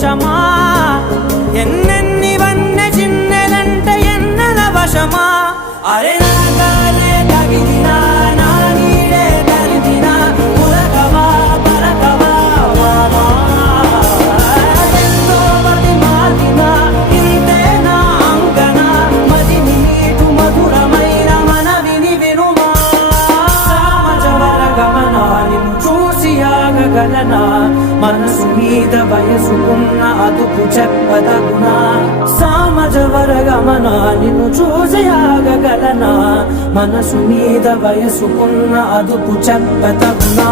కొంచెమా ఎన్నెన్ని వన్నె చిన్నెలంటే ఎన్నెల వశమా అరే నాగాలే తగిలినా నా నీడే తరిదినా ఉలకవా పలకవా మామా ఎంతో మతి మాటినా ఇంతే నా అంకన మదిని నీటు మధురమైన మనవిని వినుమా సామజవర గమనా నిన్ను చూసి ఆగగలనా మనసు మీద వయసుకున్న అదుపు చెప్పదగునా సామజవర గమనా నిన్ను చూసి ఆగగలనా మనసు మీద వయసుకున్న అదుపు చెప్పదగునా